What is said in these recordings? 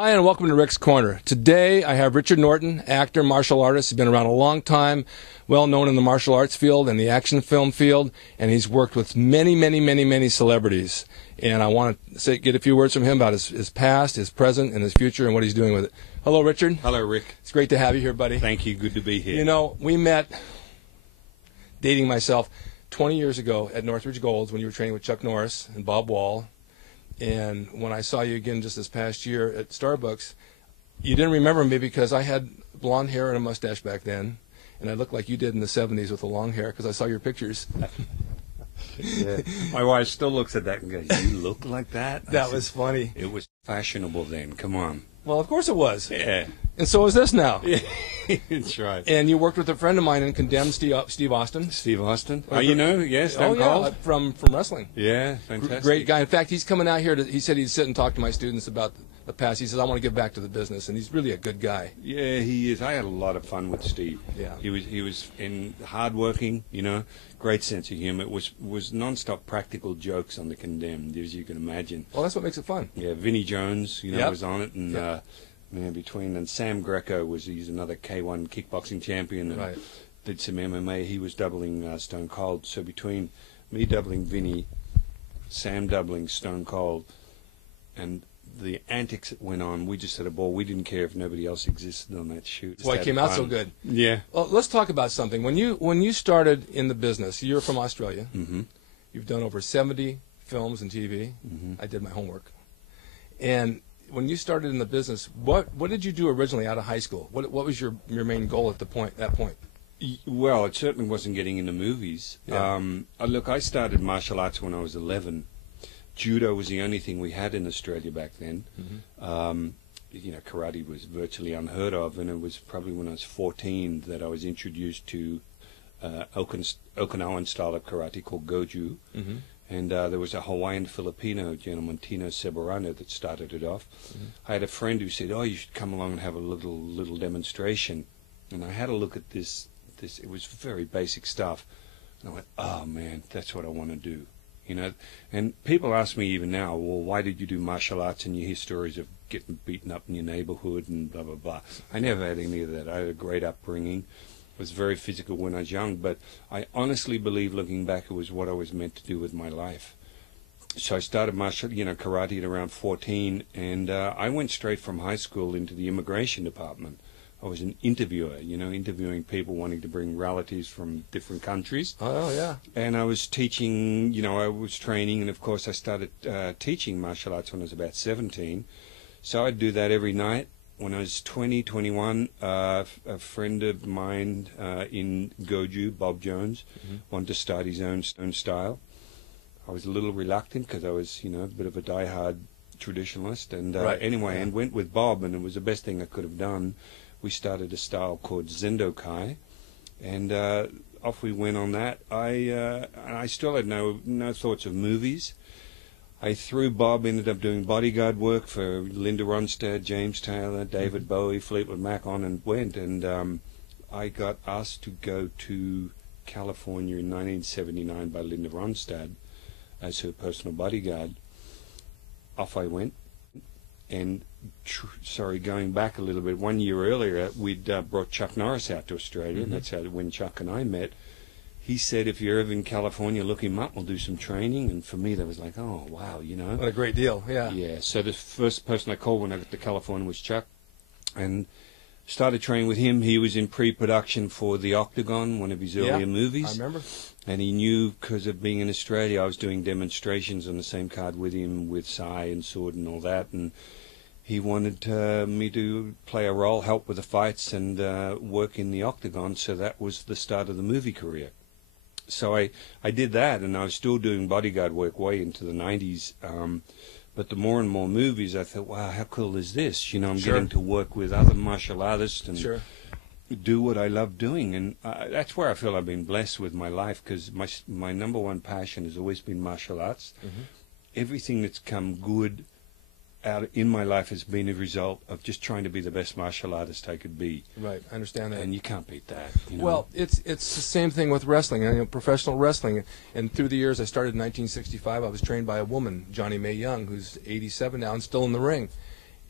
Hi, and welcome to Rick's Corner. Today I have Richard Norton, actor, martial artist. He's been around a long time, well known in the martial arts field and the action film field, and he's worked with many celebrities. And I want to get a few words from him about his past, his present, and his future, and what he's doing with it. Hello, Richard. Hello, Rick. It's great to have you here, buddy. Thank you. Good to be here. You know, we met, dating myself, 20 years ago at Northridge Golds when you were training with Chuck Norris and Bob Wall. And when I saw you again just this past year at Starbucks, you didn't remember me because I had blonde hair and a mustache back then, and I looked like you did in the 70s with the long hair because I saw your pictures. Yeah. My wife still looks at that and goes, "You look like that?" That was funny. It was fashionable then. Come on. Well, of course it was. Yeah. And so is this now. Yeah. That's right. And you worked with a friend of mine in Condemned, Steve Austin. Steve Austin. Oh, you know? Yes. Oh, yeah, from wrestling. Yeah, fantastic. Great guy. In fact, he's coming out here. He said he'd sit and talk to my students about the past. He says, I want to get back to the business, and he's really a good guy. Yeah, he is. I had a lot of fun with Steve. Yeah. He was hardworking, you know, great sense of humor. It was non-stop practical jokes on the Condemned, as you can imagine. Well, that's what makes it fun. Yeah, Vinnie Jones, you know, Yep. was on it, and man, and Sam Greco he's another K1 kickboxing champion, and Right. did some MMA. He was doubling Stone Cold. So between me doubling Vinnie, Sam doubling Stone Cold, and the antics that went on, we just had a ball. We didn't care if nobody else existed on that shoot. That's why it came out so good. Yeah. Well, let's talk about something. When you started in the business, you're from Australia. Mm-hmm. You've done over 70 films and TV. Mm-hmm. I did my homework. And when you started in the business, what did you do originally out of high school? What was your main goal at that point? Well, it certainly wasn't getting into movies. Yeah. Look, I started martial arts when I was 11. Judo was the only thing we had in Australia back then. Mm-hmm. You know, karate was virtually unheard of, and it was probably when I was 14 that I was introduced to Okinawan style of karate called Goju. Mm-hmm. And there was a Hawaiian-Filipino gentleman, Tino Severano, that started it off. Mm-hmm. I had a friend who said, "Oh, you should come along and have a little demonstration." And I had a look at this. It was very basic stuff. And I went, "Oh man, that's what I want to do." You know, and people ask me even now, "Well, why did you do martial arts?" And you hear stories of getting beaten up in your neighborhood and blah blah blah. I never had any of that. I had a great upbringing. Was very physical when I was young, but I honestly believe, looking back, it was what I was meant to do with my life. So I started karate at around 14, and I went straight from high school into the immigration department. I was an interviewer, interviewing people wanting to bring relatives from different countries. Oh, yeah. And I was teaching, I was training, and of course I started teaching martial arts when I was about 17. So I'd do that every night. When I was 20, 21, a friend of mine in Goju, Bob Jones, wanted to start his own style. I was a little reluctant because I was, a bit of a diehard traditionalist. And anyway, and went with Bob, and it was the best thing I could have done. We started a style called Zendokai, and off we went on that. I still had no thoughts of movies. I, through Bob, ended up doing bodyguard work for Linda Ronstadt, James Taylor, David Bowie, Fleetwood Mac, on and went. And I got asked to go to California in 1979 by Linda Ronstadt as her personal bodyguard. Off I went. And, going back a little bit, 1 year earlier, we'd brought Chuck Norris out to Australia, and that's when Chuck and I met. He said, "If you're ever in California, look him up. We'll do some training." And for me, that was like, oh, wow, What a great deal, yeah. Yeah, so the first person I called when I got to California was Chuck, and started training with him. He was in pre-production for The Octagon, one of his earlier movies. I remember. And he knew, because of being in Australia, I was doing demonstrations on the same card with him, with Sai and Sword and all that, and he wanted me to play a role, help with the fights, and work in The Octagon, so that was the start of the movie career. So I did that, and I was still doing bodyguard work way into the 90s. But the more and more movies, I thought, wow, how cool is this? I'm getting to work with other martial artists and do what I love doing. And that's where I feel I've been blessed with my life, because my number one passion has always been martial arts. Everything that's come good out in my life has been a result of just trying to be the best martial artist I could be. Right, I understand that. And you can't beat that. Well, it's the same thing with wrestling, professional wrestling. And through the years, I started in 1965. I was trained by a woman, Johnny Mae Young, who's 87 now and still in the ring.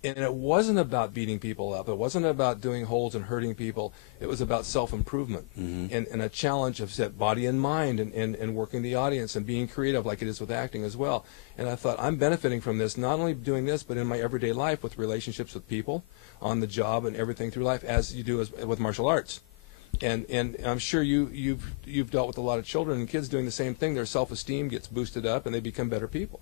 And it wasn't about beating people up. It wasn't about doing holds and hurting people. It was about self-improvement and a challenge of set body and mind and working the audience and being creative like it is with acting as well. And I thought, I'm benefiting from this, not only doing this, but in my everyday life with relationships with people, on the job and everything through life, as you do with martial arts. And I'm sure you've dealt with a lot of children and kids doing the same thing. Their self-esteem gets boosted up and they become better people.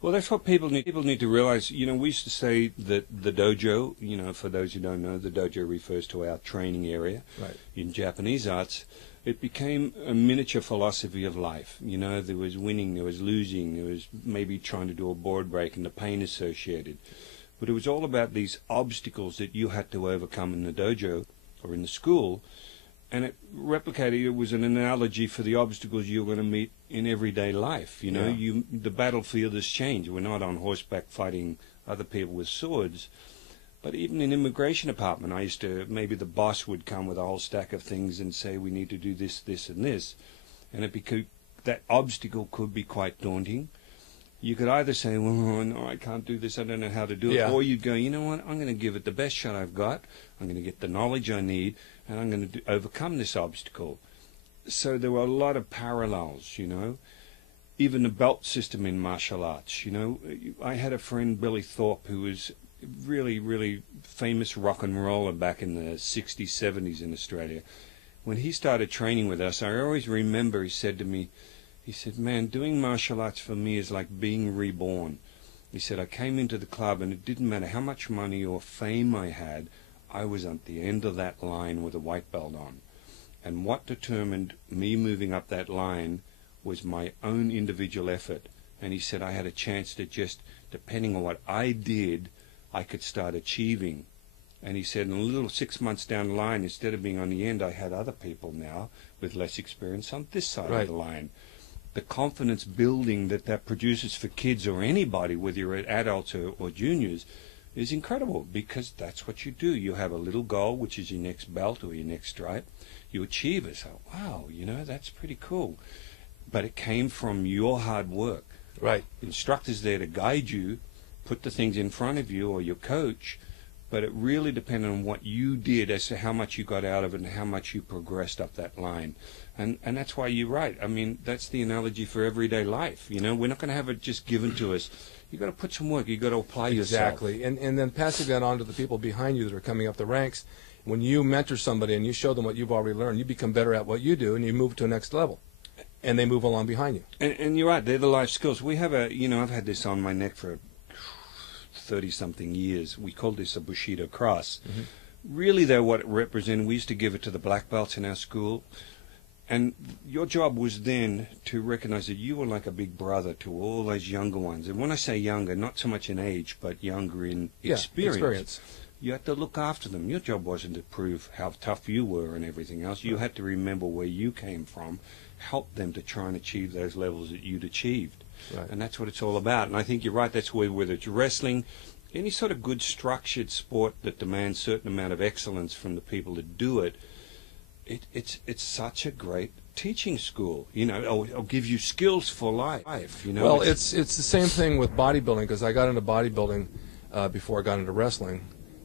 Well, that's what people need to realize. You know, we used to say that the dojo, you know, for those who don't know, the dojo refers to our training area. Right. In Japanese arts. It became a miniature philosophy of life. You know, there was winning, there was losing, there was maybe trying to do a board break and the pain associated. But it was all about these obstacles that you had to overcome in the dojo or in the school. And it replicated, it was an analogy for the obstacles you're going to meet in everyday life. You know, the battlefield has changed. We're not on horseback fighting other people with swords. But even in immigration department, I used to, maybe the boss would come with a whole stack of things and say, we need to do this, this, and this. And that obstacle could be quite daunting. You could either say, well, no, I can't do this, I don't know how to do it. Or you'd go, you know what, I'm going to give it the best shot I've got. I'm going to get the knowledge I need, and I'm going to overcome this obstacle. So there were a lot of parallels, you know. Even the belt system in martial arts, you know. I had a friend, Billy Thorpe, who was really, really famous rock and roller back in the 60s, 70s in Australia. When he started training with us, I always remember he said to me, he said, man, doing martial arts for me is like being reborn. He said, I came into the club and it didn't matter how much money or fame I had, I was at the end of that line with a white belt on. And what determined me moving up that line was my own individual effort. And he said I had a chance to just, depending on what I did, I could start achieving. And he said in a little 6 months down the line, instead of being on the end, I had other people now with less experience on this side of the line. The confidence building that produces for kids or anybody, whether you're adults or juniors, is incredible, because that's what you do. You have a little goal, which is your next belt or your next stripe. You achieve it. So, wow, you know, that's pretty cool. But it came from your hard work. Right. Instructors there to guide you, put the things in front of you, or your coach, but it really depended on what you did as to how much you got out of it and how much you progressed up that line. And that's why you're right. I mean, that's the analogy for everyday life. You know, we're not going to have it just given to us. You've got to put some work. You've got to apply yourself. Exactly. And then passing that on to the people behind you that are coming up the ranks. When you mentor somebody and you show them what you've already learned, you become better at what you do and you move to the next level. And they move along behind you. And you're right. They're the life skills. We have a, you know, I've had this on my neck for 30-something years. We called this a Bushido cross. Really, though, what it represented, we used to give it to the black belts in our school. And your job was then to recognize that you were like a big brother to all those younger ones. And when I say younger, not so much in age, but younger in experience. You had to look after them. Your job wasn't to prove how tough you were and everything else. You had to remember where you came from, help them to try and achieve those levels that you'd achieved. Right. And that's what it's all about. And I think you're right. That's where, whether it's wrestling, any sort of good structured sport that demands a certain amount of excellence from the people that do it, it's such a great teaching school. You know, it'll give you skills for life. You know. Well, it's the same thing with bodybuilding, because I got into bodybuilding before I got into wrestling.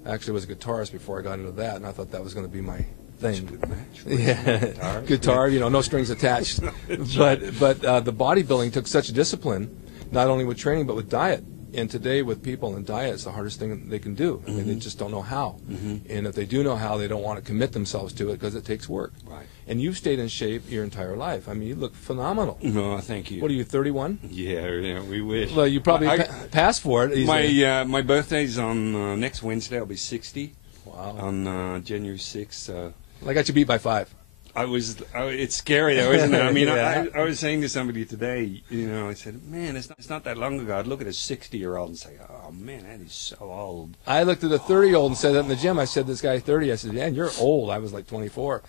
Actually, I was a guitarist before I got into that, and I thought that was going to be my thing. Good match. Yeah, guitar, you know, no strings attached. But the bodybuilding took such discipline, not only with training but with diet. And today with people and diet, it's the hardest thing they can do. I mean, they just don't know how. And if they do know how, they don't want to commit themselves to it because it takes work. Right. And you've stayed in shape your entire life. I mean, you look phenomenal. No, thank you. What are you, 31? Yeah, we wish. Well, you probably passed for it. My birthday's on next Wednesday. I'll be 60. Wow. On January 6th. I got you beat by 5. It's scary though, isn't it? I mean, Yeah. I was saying to somebody today, you know, I said, man, it's not that long ago. I'd look at a 60-year-old and say, oh man, that is so old. I looked at a 30-year-old and said that in the gym. I said, this guy 30. I said, yeah, you're old. I was like 24.